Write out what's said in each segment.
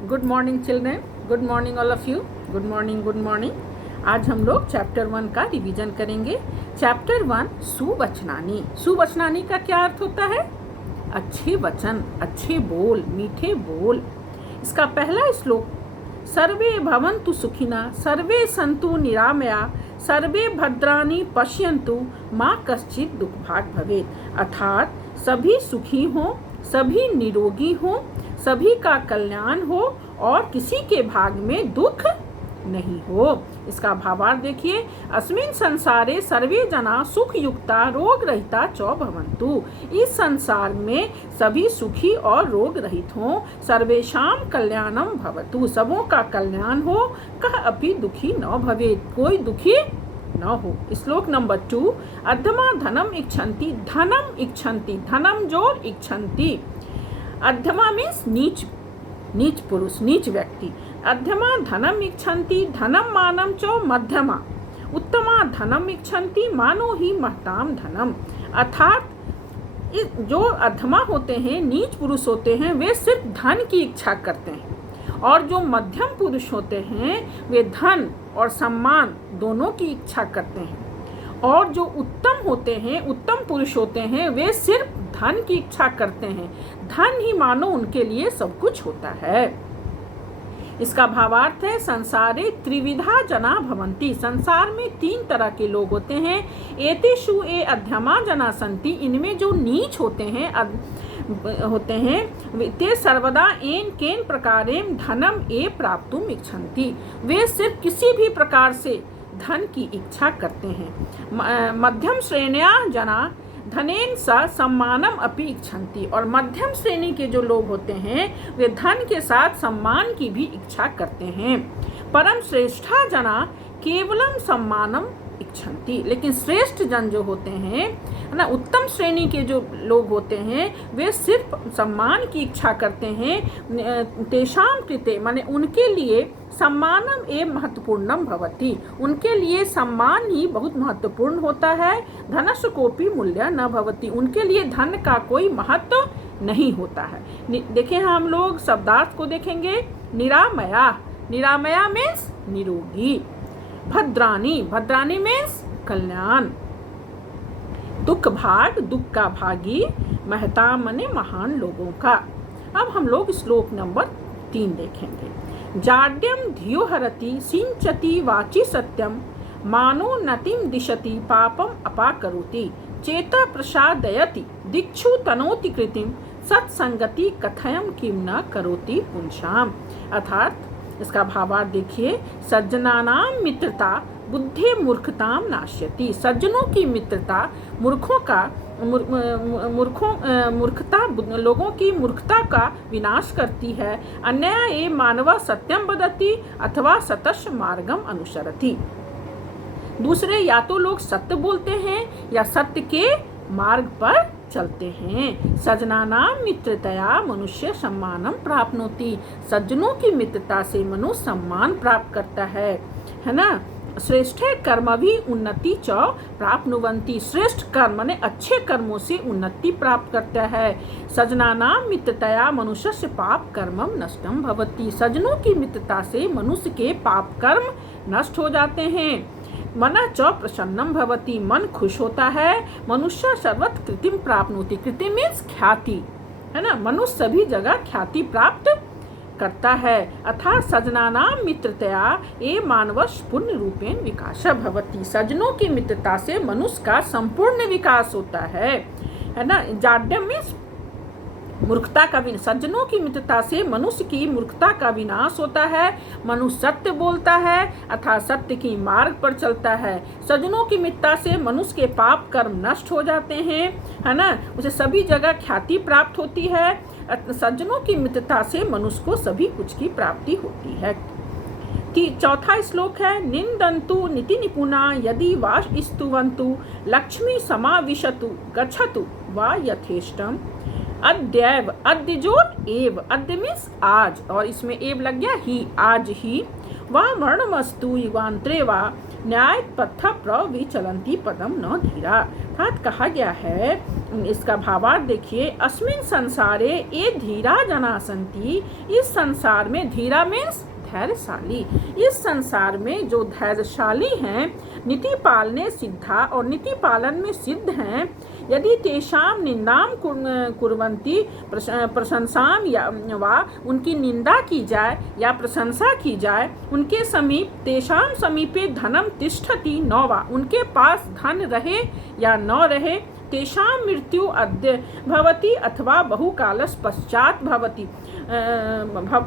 Good morning children, good morning all of you, good morning good morning. आज हम लोग chapter 1 का revision करेंगे। चैप्टर 1 सुवचनानी। सुवचनानी का क्या अर्थ होता है? अच्छे वचन, अच्छे बोल, मीठे बोल। इसका पहला श्लोक, सर्वे भवन्तु सुखिना सर्वे सन्तु निरामया सर्वे भद्राणि पश्यन्तु माँ कश्चित् दुःखभाग् भवेत्। अर्थात सभी सुखी हों, सभी निरोगी हों, सभी का कल्याण हो और किसी के भाग में दुख नहीं हो। इसका भावार्थ देखिए, अस्मिन् संसारे सर्वे जना सुख युक्ता रोग रहिता च भवन्तु। इस संसार में सभी सुखी और रोग रहित हों। सर्वेषां कल्याणम भवतु, सबों का कल्याण हो। कः अपि दुखी न भवेत्, कोई दुखी न हो। श्लोक नंबर 2, अधमा धनम इच्छन्ति, धनम इच्छन्ति, धनम जोर इच्छन्ति। अधमा मीन्स नीच, नीच पुरुष, नीच व्यक्ति। अधमा धनम इच्छन्ति, धनम मानम च मध्यमा। उत्तमा धनम इच्छन्ति, मानो ही महताम धनम। अर्थात जो अधमा होते हैं, नीच पुरुष होते हैं, वे सिर्फ धन की इच्छा करते हैं, और जो मध्यम पुरुष होते हैं वे धन और सम्मान दोनों की इच्छा करते हैं, और जो उत्तम होते हैं, उत्तम पुरुष होते हैं, वे सिर्फ धन की इच्छा करते हैं। धन ही मानो उनके लिए सब कुछ होता है। इसका भावार्थ है, संसारे त्रिविधा जना भवन्ति। संसार में 3 तरह के लोग होते हैं। एतेषु ये अध्यमा जना सन्ति, इनमें जो नीच होते हैं ते सर्वदा एन केन प्रकारेण धनम ए प्राप्तुम इच्छन्ति। वे सिर्फ किसी भी प्रकार से धन की इच्छा करते हैं। मध्यम श्रेण्या जना धनेन स सम्मानम अपि इच्छन्ति, और मध्यम श्रेणी के जो लोग होते हैं वे धन के साथ सम्मान की भी इच्छा करते हैं। परम श्रेष्ठा जना केवलम सम्मानम इच्छन्ति, लेकिन श्रेष्ठ जन जो होते हैं ना, उत्तम श्रेणी के जो लोग होते हैं, वे सिर्फ सम्मान की इच्छा करते हैं। तेषां कृते, माने उनके लिए सम्मानम एवं महत्वपूर्णम भवति, उनके लिए सम्मान ही बहुत महत्वपूर्ण होता है। धनस्य कोपि मूल्य न भवति, उनके लिए धन का कोई महत्व नहीं होता है। देखिए, हम लोग शब्दार्थ को देखेंगे। निरामया, निरामया मीन्स निरोगी। भद्राणी, भद्राणी मीन्स कल्याण। दुख भाग, दुख का भागी। महता मने महान लोगों का। अब हम लोग श्लोक नंबर 3 देखेंगे। जाड्यम धियो हरति सिंचति वाचि सत्यम मानो नतिम दिशति पापम अपाकरोति चेता प्रसादयति दिक्षु तनोति कृतिम सत्संगति कथयम किम न करोति पुंसाम। अर्थात इसका भावार्थ देखिए, सज्जनानाम मित्रता बुद्धि मूर्खताम नाश्यति। सज्जनों की मित्रता मूर्खता लोगों की मूर्खता का विनाश करती है। अन्यया ये मानव सत्यम वदति अथवा सतश मार्गम अनुसरति। दूसरे या तो लोग सत्य बोलते हैं या सत्य के मार्ग पर चलते हैं। सज्जनानाम मित्रतया मनुष्य सम्मानम प्राप्नोति। सज्जनों की मित्रता से मनुष्य सम्मान प्राप्त करता है ना। श्रेष्ठ कर्म भी उन्नति च प्राप्नुवन्ति। श्रेष्ठ कर्म ने अच्छे कर्मों से उन्नति प्राप्त करता है। सज्जनानाम मित्रतया मनुष्य से पाप कर्मम नष्टम भवति। सज्जनों की मित्रता से मनुष्य के पाप कर्म नष्ट हो जाते हैं। मन च प्रसन्नम भवति, मन खुश होता है। मनुष्य सर्वत्र कृतिम प्राप्नोति। कृतिम मीन्स ख्याति, है ना। मनुष्य सभी जगह ख्याति प्राप्त करता है। अर्थात सज्जनानाम मित्रतया ये मानवश पूर्ण रूपेण विकास भवति। सज्जनों की मित्रता से मनुष्य का संपूर्ण विकास होता है ना। जाड्यम मीन्स मूर्खता का विनाश। सज्जनों की मित्रता से मनुष्य की मूर्खता का विनाश होता है। मनुष्य सत्य बोलता है अर्थात सत्य की मार्ग पर चलता है। सज्जनों की मित्रता से मनुष्य के पाप कर्म नष्ट हो जाते हैं, है ना। उसे सभी जगह ख्याति प्राप्त होती है। सज्जनों की मित्रता से मनुष्य को सभी कुछ की प्राप्ति होती है। चौथा श्लोक है, निंदन्तु नीति निपुणा यदि वा स्तुवन्तु लक्ष्मी समाविशतु गच्छतु वा यथेष्टम। अद्यैव, अद्य जोड़ एव, अद्य मीन्स आज, और इसमें एव लग गया ही, आज ही। वह मरणमस्तु युगांतरे वा न्याय पथ प्रविचलन्ति पदम न धीरा। अर्थात कहा गया है इसका भावार्थ देखिए, अस्मिन् संसारे ये धीरा जना सन्ति, इस संसार में, धीरा मीन्स धैर्यशाली, इस संसार में जो धैर्यशाली हैं, नीति पालने सिद्धा, और नीति पालन में सिद्ध हैं, यदि तेषाम निंदाम कुर्वन्ति, प्रशंसाम या वा, उनकी निंदा की जाए या प्रशंसा की जाए, उनके समीप, तेषाम समीपे धनम तिष्ठति न वा, उनके पास धन रहे या न रहे, तेषाम मृत्यु अद्य भवति अथवा बहुकालस पश्चात भवति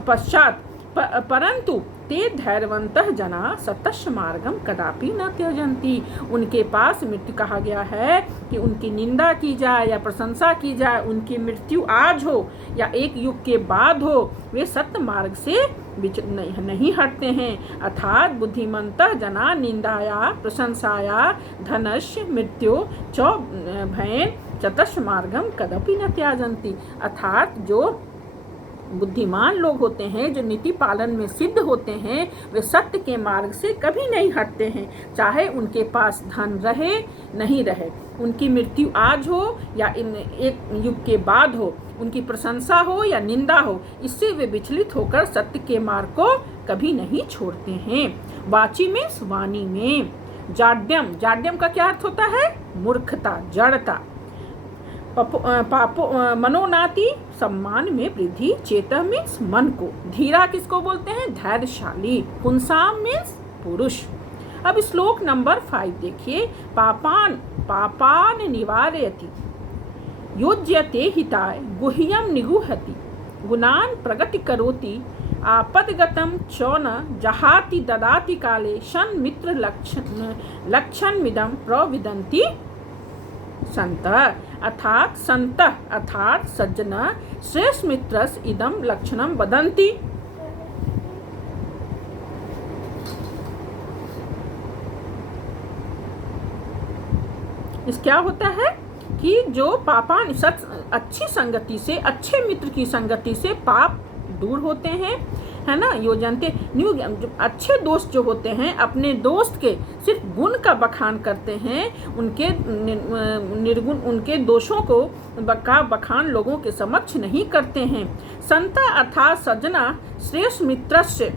पश्चात, परंतु ते धैर्यवन्तः जना सतस्य मार्गम कदापि न त्यजन्ति, उनके पास मृत्यु, कहा गया है कि उनकी निंदा की जाए या प्रशंसा की जाए, उनकी मृत्यु आज हो या एक युग के बाद हो, वे सत्य मार्ग से नहीं हटते हैं। अर्थात बुद्धिमन्तः जना निंदाया प्रशंसाया धनस्य मृत्यु च भयेन चतस्य मार्गम कदापि न त्याजन्ति, अर्थात जो बुद्धिमान लोग होते हैं, जो नीति पालन में सिद्ध होते हैं, वे सत्य के मार्ग से कभी नहीं हटते हैं, चाहे उनके पास धन रहे नहीं रहे, उनकी मृत्यु आज हो या एक युग के बाद हो, उनकी प्रशंसा हो या निंदा हो, इससे वे विचलित होकर सत्य के मार्ग को कभी नहीं छोड़ते हैं। वाची में, वाणी में, जाड्यम, जाड्यम का क्या अर्थ होता है? मूर्खता, जड़ता। पापो मनोनाति, सम्मान में वृद्धि, चेतः मीन्स मन को, धीरा किसको बोलते हैं? धैर्यशाली, पुंसाम मीन्स पुरुष। अब श्लोक नंबर 5 देखिए, पापान निवारयति, योज्यते हिताय, गुह्यम निगुहति, गुणान प्रगति करोति, आपदगतम च न जहाति ददाति काले, शन मित्र लक्षण मिदम प्रविदन्ति संत, अर्थात संत अर्थात सज्जन, श्रेष्ठ मित्रस इदम लक्षणम वदन्ति। इस क्या होता है कि जो पापान, अच्छी संगति से, अच्छे मित्र की संगति से पाप दूर होते हैं, है ना। योजनते न्यू, अच्छे दोस्त जो होते हैं अपने दोस्त के सिर्फ गुण का बखान करते हैं, उनके निर्गुण, उनके दोषों को बखान लोगों के समक्ष नहीं करते हैं। संता अर्थात सज्जना, श्रेष्ठ मित्रस्य,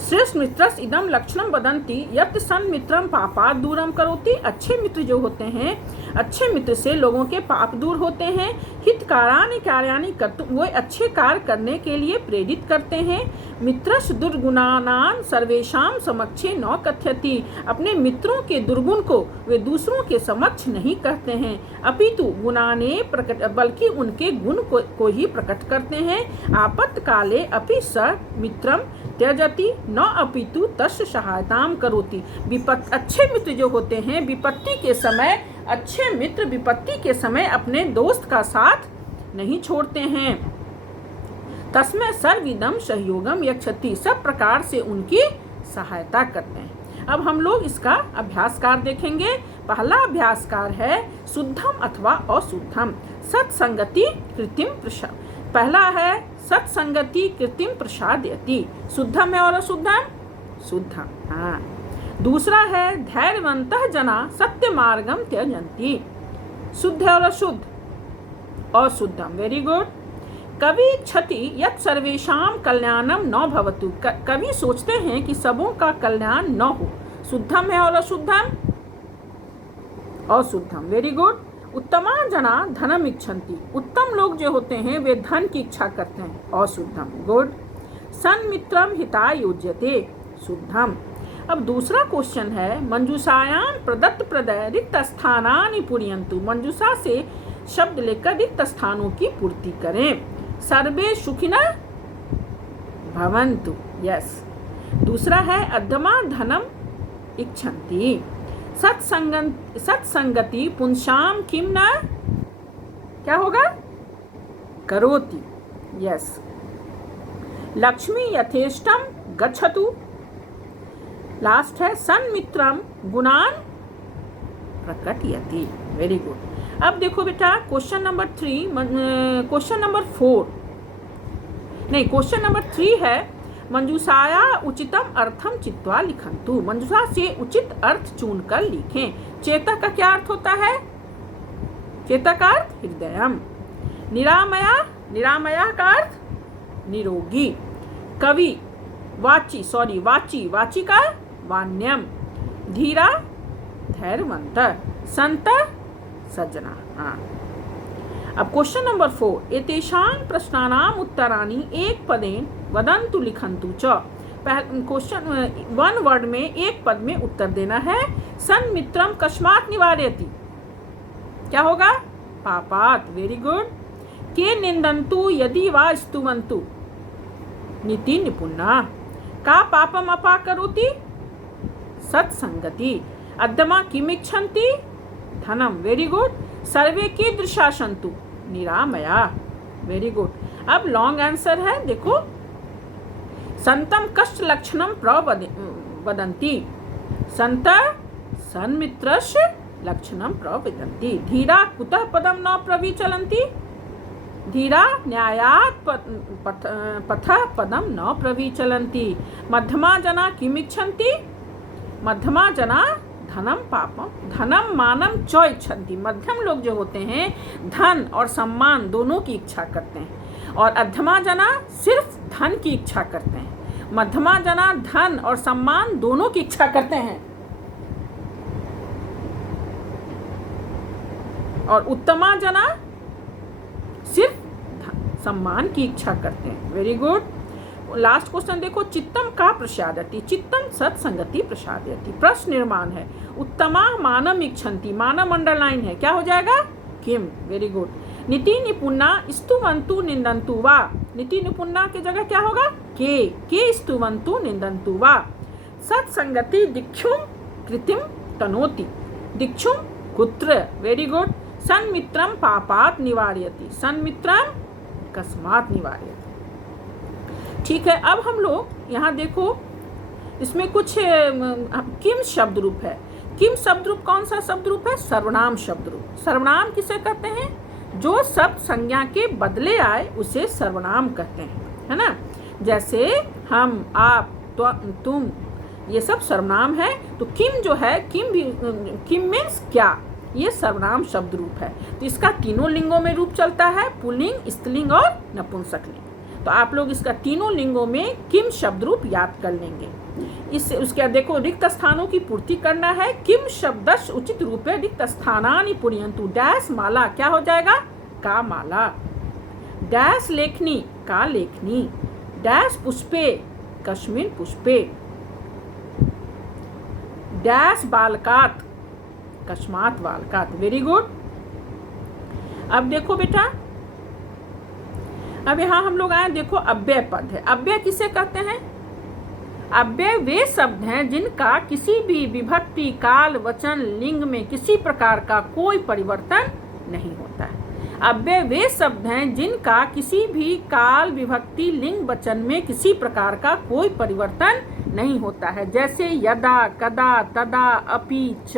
श्रेष्ठ मित्रस इदम लक्षणम वदन्ति, यत् सन मित्रम पापात् दूरम करोति, अच्छे मित्र जो होते हैं, अच्छे मित्र से लोगों के पाप दूर होते हैं। हितकारानि कार्याणि कर्तुं, वो अच्छे कार्य करने के लिए प्रेरित करते हैं। मित्रस् दुर्गुणानां सर्वेषां समक्षे न कथयति, अपने मित्रों के दुर्गुण को वे दूसरों के समक्ष नहीं कहते हैं। अपितु गुणाने प्रकट, बल्कि उनके गुण को ही प्रकट करते हैं। आपत्काले अपि स मित्रम त्यजति न अपितु तस्य सहायताम करोति, अच्छे मित्र जो होते हैं विपत्ति के समय, अच्छे मित्र विपत्ति के समय अपने दोस्त का साथ नहीं छोड़ते हैं। तस्मै सर्विदम सहयोगम यक्षति, सब प्रकार से उनकी सहायता करते हैं। अब हम लोग इसका अभ्यासकार देखेंगे। पहला अभ्यासकार है शुद्धम अथवा अशुद्धम, सत्संगति कृत्रिम प्रसाद। पहला है सत्संगति कृत्रिम प्रसादयति, शुद्धम है और अशुद्धम? शुद्धम, हाँ। दूसरा है धैर्यवन्तः जना सत्य मार्गम त्यजन्ति, शुद्ध और अशुद्ध? अशुद्धम, वेरी गुड। कवि क्षति यत् सर्वेषां कल्याणम न भवतु, कवि सोचते हैं कि सबों का कल्याण न हो, शुद्धम है और अशुद्धम? अशुद्धम, वेरी गुड। उत्तमा जना धनम इच्छन्ति, उत्तम लोग जो होते हैं वे धन की इच्छा करते हैं, अशुद्धम, गुड। सन मित्रम हिताय योज्यते, शुद्धम। अब दूसरा क्वेश्चन है मंजूषायां प्रदत्त प्रदय रिक्त स्थानानि पूरयन्तु, मंजूषा से शब्द लेकर रिक्त स्थानों की पूर्ति करें। सर्वे सुखिनः भवन्तु, यस। दूसरा है अधमा धनम इच्छन्ति, सत्संगति पुंसाम किम न, क्या होगा? करोति, यस। लक्ष्मी यथेष्टम गच्छतु। लास्ट है सन्मित्रम गुणान प्रकटयति, वेरी गुड। अब देखो बेटा क्वेश्चन नंबर 3, क्वेश्चन नंबर 4 नहीं, क्वेश्चन नंबर 3 है मंजूषाया उचितम अर्थम चित्वा लिखन्तु, मंजूषा से उचित अर्थ चुनकर लिखें। चेता का क्या अर्थ होता है? चेता का अर्थ हृदयम। निरामया, निरामया का अर्थ निरोगी। कवि वाची, वाची का वाण्यम। धीरा धैर्यवंत। संत सज्जना। हाँ, अब क्वेश्चन नंबर 4, एतेषां प्रश्नानाम् उत्तराणि एक पदेन वदन्तु लिखन्तु च। क्वेश्चन 1 वर्ड में एक पद में उत्तर देना है। सन्मित्रम कस्मात् निवारयति, क्या होगा? पापात्। Very good. के निंदन्तु यदि वा स्तुवन्तु, नीति निपुणा। का पापम अपाकरोति, सत्संगति। अद्धमा किमिच्छन्ति, धनम। Very good. सर्वे कीदृशा सन्तु, निरामया। Very good. अब लॉन्ग आंसर है, देखो। संतम कष्ट लक्षणम प्रवदन्ति, संत सन्मित्रस्य लक्षणम प्रवदन्ति। धीरा कुतः पदम न प्रविचलन्ति, धीरा न्यायात् पथः पदम न प्रविचलन्ति। मध्यमा जना किमिच्छन्ति, मध्यमा जना धनम पापम, धनम मानम च इच्छन्ति। मध्यम लोग जो होते हैं धन और सम्मान दोनों की इच्छा करते हैं, और अध्यमा जना सिर्फ धन की इच्छा करते हैं। मध्यमा जना धन और सम्मान दोनों की इच्छा करते हैं, और उत्तमा जना सिर्फ सम्मान की इच्छा करते हैं। Very good. लास्ट क्वेश्चन देखो, चित्तम का प्रसादति, चित्तम सत्संगति प्रसादति। प्रश्न निर्माण है। उत्तमा मानम इच्छन्ति, मानम अंडरलाइन है, क्या हो जाएगा? किम। Very good. नीति निपुणा स्तुवन्तु निंदन्तु वा, नीति निपुणा की जगह क्या होगा? के स्तुवन्तु निंदन्तु वा। सत्संगति दीक्षुम कृतिम तनोति, दीक्षुम कुत्र। Very good. सन्मित्रम पापात् निवारयति, सन्मित्रम कस्मात् निवारयति। ठीक है, अब हम लोग यहाँ देखो, इसमें कुछ किम शब्द रूप है। किम शब्द रूप कौन सा शब्द रूप है? सर्वनाम शब्द रूप। सर्वनाम किसे कहते हैं? जो शब्द संज्ञा के बदले आए उसे सर्वनाम कहते हैं, है ना। जैसे हम, आप, तुम, ये सब सर्वनाम है। तो किम जो है, किम मीन्स क्या, ये सर्वनाम शब्द रूप है। तो इसका तीनों लिंगों में रूप चलता है, पुल्लिंग, स्त्रीलिंग और नपुंसकलिंग। तो आप लोग इसका तीनों लिंगों में किम शब्द रूप याद कर लेंगे। इससे उसके देखो, रिक्त स्थानों की पूर्ति करना है। किम शब्दस्य उचित रूपे रिक्त स्थानानि पूरयन्तु। डैश माला, क्या हो जाएगा? का माला। डैश लेखनी, का लेखनी। डैश पुष्पे, कस्मिन् पुष्पे। डैश बालकात्, कस्मात् बालकात्। Very good. अब देखो बेटा, अब यहाँ हम लोग आए, देखो अव्यय पद है। अव्यय किसे कहते हैं? अव्यय वे शब्द हैं जिनका किसी भी विभक्ति, काल, वचन, लिंग में किसी प्रकार का कोई परिवर्तन नहीं होता है। अव्यय वे शब्द हैं जिनका किसी भी काल, विभक्ति, लिंग, वचन में किसी प्रकार का कोई परिवर्तन नहीं होता है। जैसे यदा, कदा, तदा, अपि, च,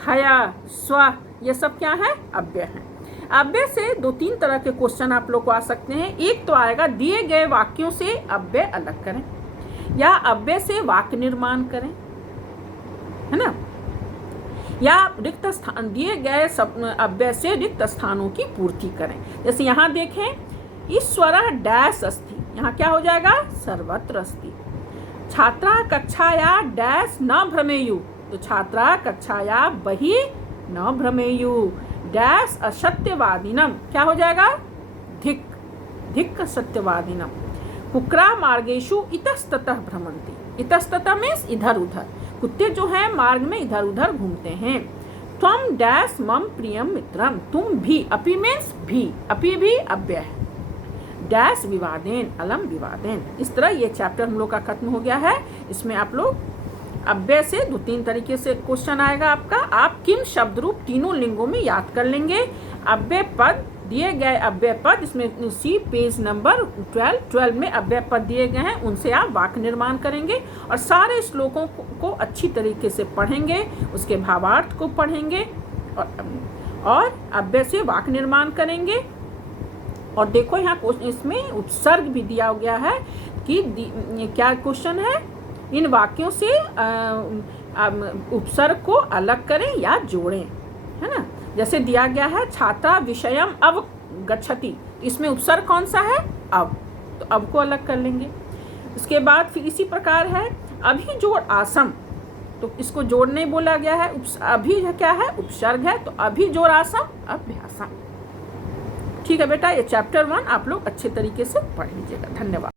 हया, स्व, ये सब क्या है? अव्यय है। अव्यय से 2-3 तरह के क्वेश्चन आप लोग को आ सकते हैं। एक तो आएगा, दिए गए वाक्यों से अव्यय अलग करें, या अव्यय से वाक्य निर्माण करें, है ना। या रिक्त स्थान, दिए गए अव्यय से रिक्त स्थानों की पूर्ति करें। जैसे यहाँ देखें, ईश्वर डैश अस्ति, यहाँ क्या हो जाएगा? सर्वत्र अस्ति। छात्रा कक्षाया डैश न भ्रमेयु, तो छात्रा कक्षाया बहि न भ्रमेयु। डैश असत्यवादिनम, क्या हो जाएगा? धिक, धिक सत्यवादिनम। कुक्रा मार्गेषु इतस्ततः भ्रमन्ति, इतस्ततः मीन्स इधर उधर। कुत्ते जो हैं मार्ग में इधर उधर घूमते हैं। त्वम डैश मम प्रियम मित्रम, तुम भी, अपि मीन्स भी, अपि भी अव्यय है। डैश विवादेन, अलम विवादेन। इस तरह ये चैप्टर हम लोग का खत्म हो गया है। इसमें आप लोग अव्यय से 2-3 तरीके से क्वेश्चन आएगा आपका। आप किम शब्द रूप तीनों लिंगों में याद कर लेंगे। अव्यय पद, दिए गए अव्यय पद, इसमें सी पेज नंबर 12 में अव्यय पद दिए गए हैं, उनसे आप वाक्य निर्माण करेंगे और सारे श्लोकों को अच्छी तरीके से पढ़ेंगे, उसके भावार्थ को पढ़ेंगे और अव्यय से वाक्य निर्माण करेंगे और देखो यहाँ इसमें उपसर्ग भी दिया गया है कि क्या क्वेश्चन है, इन वाक्यों से उपसर्ग को अलग करें या जोड़ें, है ना। जैसे दिया गया है छात्रा विषयम अवगच्छति, इसमें उपसर्ग कौन सा है, अब, तो अब को अलग कर लेंगे। इसके बाद फिर इसी प्रकार है अभी जोड़ आसम, तो इसको जोड़ने बोला गया है, अभी क्या है, उपसर्ग है, तो अभी जोड़ आसम अभ्यासम। ठीक है बेटा, ये चैप्टर 1 आप लोग अच्छे तरीके से पढ़ लीजिएगा। धन्यवाद।